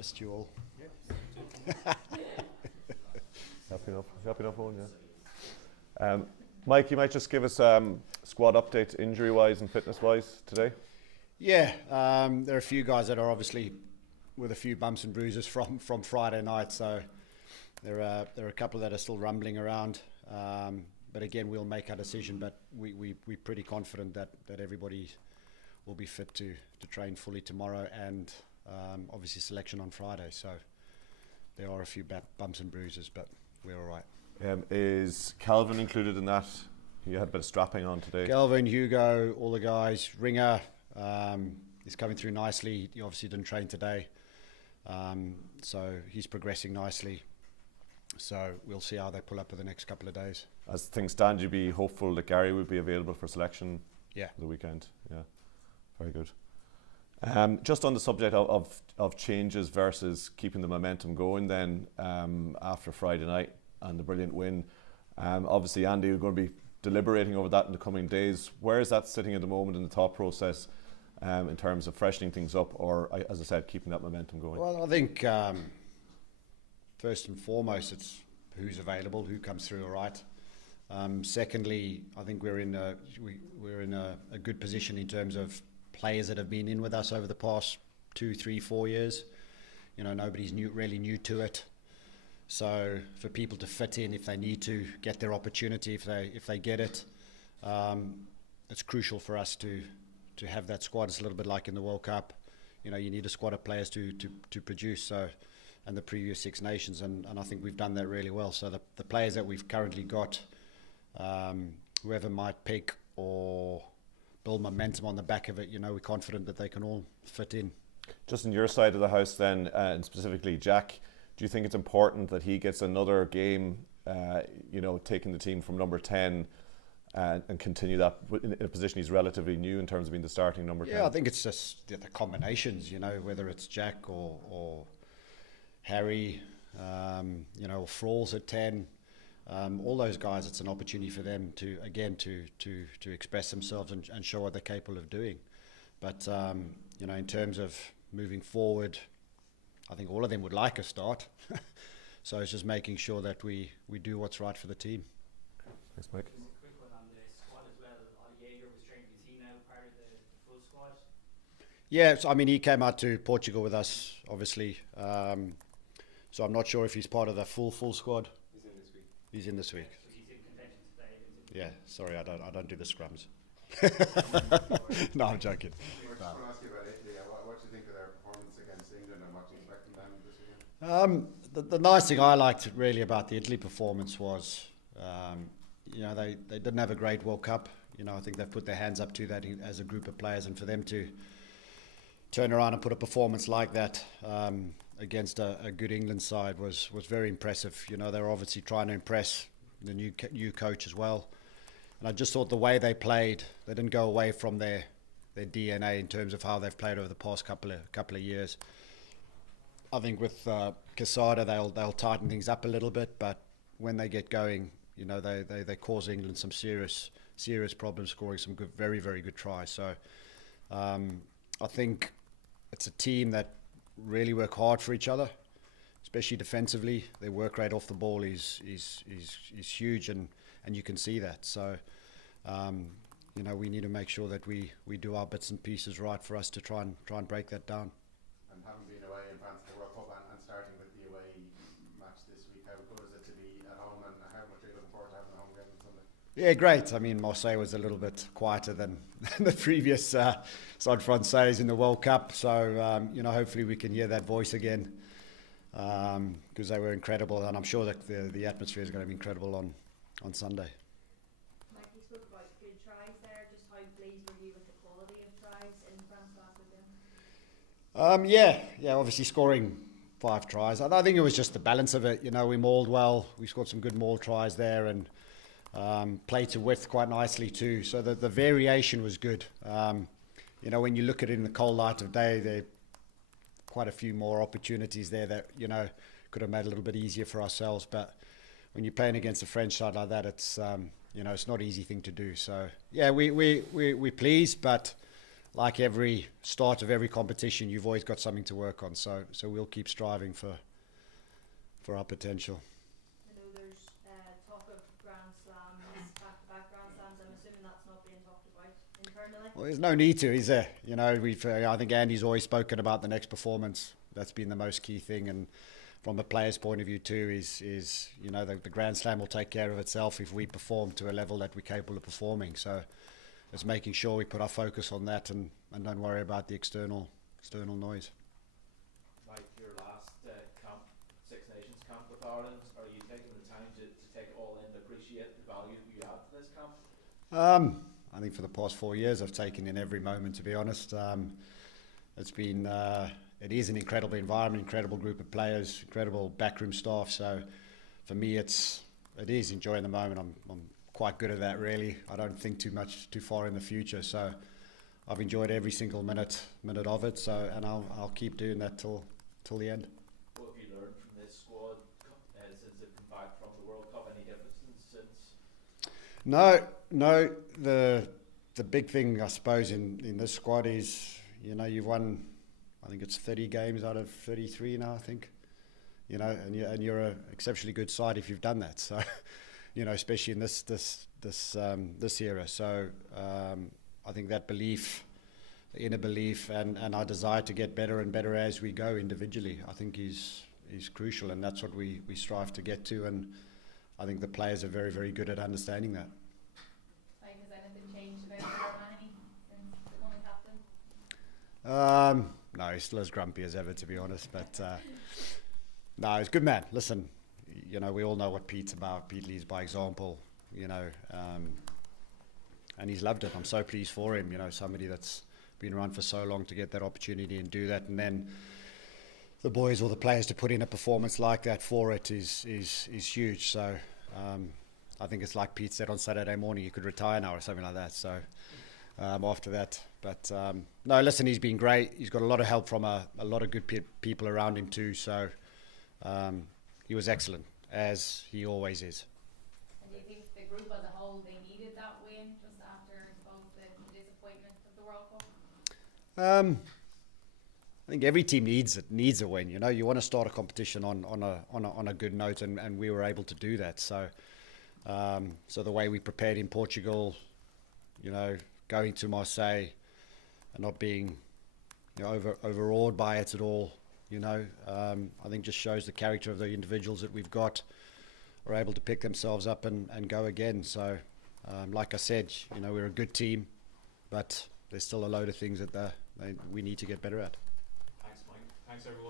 Missed you all. Happy enough, Owen, yeah. Mike, you might just give us squad update injury-wise and fitness-wise today. Yeah, there are a few guys that are obviously with a few bumps and bruises from Friday night, so there are a couple that are still rumbling around. But again, we'll make our decision, but we're pretty confident that everybody will be fit to train fully tomorrow, and obviously selection on Friday. So there are a few bumps and bruises, but we're all right. Is Calvin included in that? You had a bit of strapping on today. Calvin, Hugo, all the guys. Ringer is coming through nicely. He obviously didn't train today, so he's progressing nicely. So we'll see how they pull up for the next couple of days. As things stand, you'd be hopeful that Gary would be available for selection the weekend. Yeah, very good. Just on the subject of changes versus keeping the momentum going then after Friday night and the brilliant win. Obviously, Andy, you're going to be deliberating over that in the coming days. Where is that sitting at the moment in the thought process in terms of freshening things up or, as I said, keeping that momentum going? Well, I think first and foremost, it's who's available, who comes through all right. Secondly, I think we're in a good position in terms of players that have been in with us over the past 2, 3, 4 years. You know, nobody's really new to it. So for people to fit in, if they need to get their opportunity, if they get it, it's crucial for us to have that squad. It's a little bit like in the World Cup. You know, you need a squad of players to produce. So, and the previous Six Nations, and I think we've done that really well. So the players that we've currently got, whoever might pick or build momentum on the back of it, you know, we're confident that they can all fit in. Just on your side of the house then, and specifically Jack, do you think it's important that he gets another game, taking the team from number 10 and continue that in a position he's relatively new in terms of being the starting number 10? Yeah, I think it's just the combinations, you know, whether it's Jack or Harry, or Fralls at 10. All those guys, it's an opportunity for them to express themselves and show what they're capable of doing. But, in terms of moving forward, I think all of them would like a start. So it's just making sure that we do what's right for the team. Thanks, Mike. Just a quick one on the squad as well. Jaeger was training. Is he now part of the full squad? Yeah, so, I mean, he came out to Portugal with us, obviously. So I'm not sure if he's part of the full squad. He's in this week. So he's in contention today. Yeah, sorry, I don't do the scrums. No, I'm joking. I just want to ask you about Italy. What do you think of their performance against England and what do you expect from them this weekend? The nice thing I liked really about the Italy performance was, they didn't have a great World Cup. You know, I think they've put their hands up to that as a group of players, and for them to turn around and put a performance like that against a good England side was very impressive. You know, they were obviously trying to impress the new coach as well. And I just thought the way they played, they didn't go away from their DNA in terms of how they've played over the past couple of years. I think with Quesada, they'll tighten things up a little bit, but when they get going, you know, they cause England some serious problems, scoring some good, very, very good tries. So I think it's a team that really work hard for each other, especially defensively. Their work rate off the ball is huge, and you can see that. So, we need to make sure that we do our bits and pieces right for us to try and break that down. And having been away in France at the World Cup and starting with the away match this week, how good is it to be at home, and how much are you looking forward to having a home game on Sunday? Yeah, great. I mean, Marseille was a little bit quieter than the previous Stade Français in the World Cup. So, hopefully we can hear that voice again because they were incredible. And I'm sure that the atmosphere is going to be incredible on Sunday. Mike, you spoke about good tries there. Just how pleased were you with the quality of tries in France last weekend? Yeah, obviously scoring 5 tries. I think it was just the balance of it. You know, we mauled well. We scored some good maul tries there, and played to width quite nicely too. So the variation was good. When you look at it in the cold light of day, there are quite a few more opportunities there that, could have made it a little bit easier for ourselves. But when you're playing against a French side like that, it's, it's not an easy thing to do. So, yeah, we're pleased, but like every start of every competition, you've always got something to work on. So we'll keep striving for our potential. I know there's talk of Grand Slams, back-to-back Grand Slams. I'm assuming that's not being talked about internally. Well, there's no need to, is there? You know, I think Andy's always spoken about the next performance. That's been the most key thing, and from a player's point of view too, is you know, the Grand Slam will take care of itself if we perform to a level that we're capable of performing. So it's making sure we put our focus on that and don't worry about the external noise. Mike, your last camp, Six Nations camp with Ireland, are you taking the time to take it all in, to appreciate the value you add to this camp? I think for the past 4 years I've taken in every moment, to be honest. It's been it is an incredible environment, incredible group of players, incredible backroom staff. So for me, it is enjoying the moment. I'm quite good at that, really. I don't think too far in the future. So I've enjoyed every single minute of it. So, and I'll keep doing that till the end. What have you learned from this squad since they've come back from the World Cup? Any differences since? No. The big thing, I suppose, in this squad is, you know, you've won, I think it's 30 games out of 33 now, I think. You know, and you're an exceptionally good side if you've done that. So, you know, especially in this era. So I think that belief, the inner belief, and our desire to get better and better as we go individually, I think is crucial, and that's what we strive to get to. And I think the players are very, very good at understanding that. Like, has anything changed about O'Mahony since becoming captain? No, he's still as grumpy as ever, to be honest. But no, he's a good man. Listen, you know, we all know what Pete's about. Pete leads by example, you know, and he's loved it. I'm so pleased for him, you know, somebody that's been around for so long to get that opportunity and do that, and then the boys or the players to put in a performance like that for it is huge. So I think it's like Pete said on Saturday morning, you could retire now or something like that. So after that, but no, listen, he's been great. He's got a lot of help from a lot of good people around him too. So he was excellent, as he always is. And do you think the group as a whole, they needed that win just after, I suppose, the disappointment of the World Cup? I think every team needs a win. You know, you want to start a competition on a good note, and we were able to do that. So so the way we prepared in Portugal, you know, going to Marseille and not being, you know, overawed by it at all, you know, I think just shows the character of the individuals that we've got, are able to pick themselves up and go again. So like I said, you know, we're a good team, but there's still a load of things that we need to get better at. Thanks, Mike. Thanks, everyone.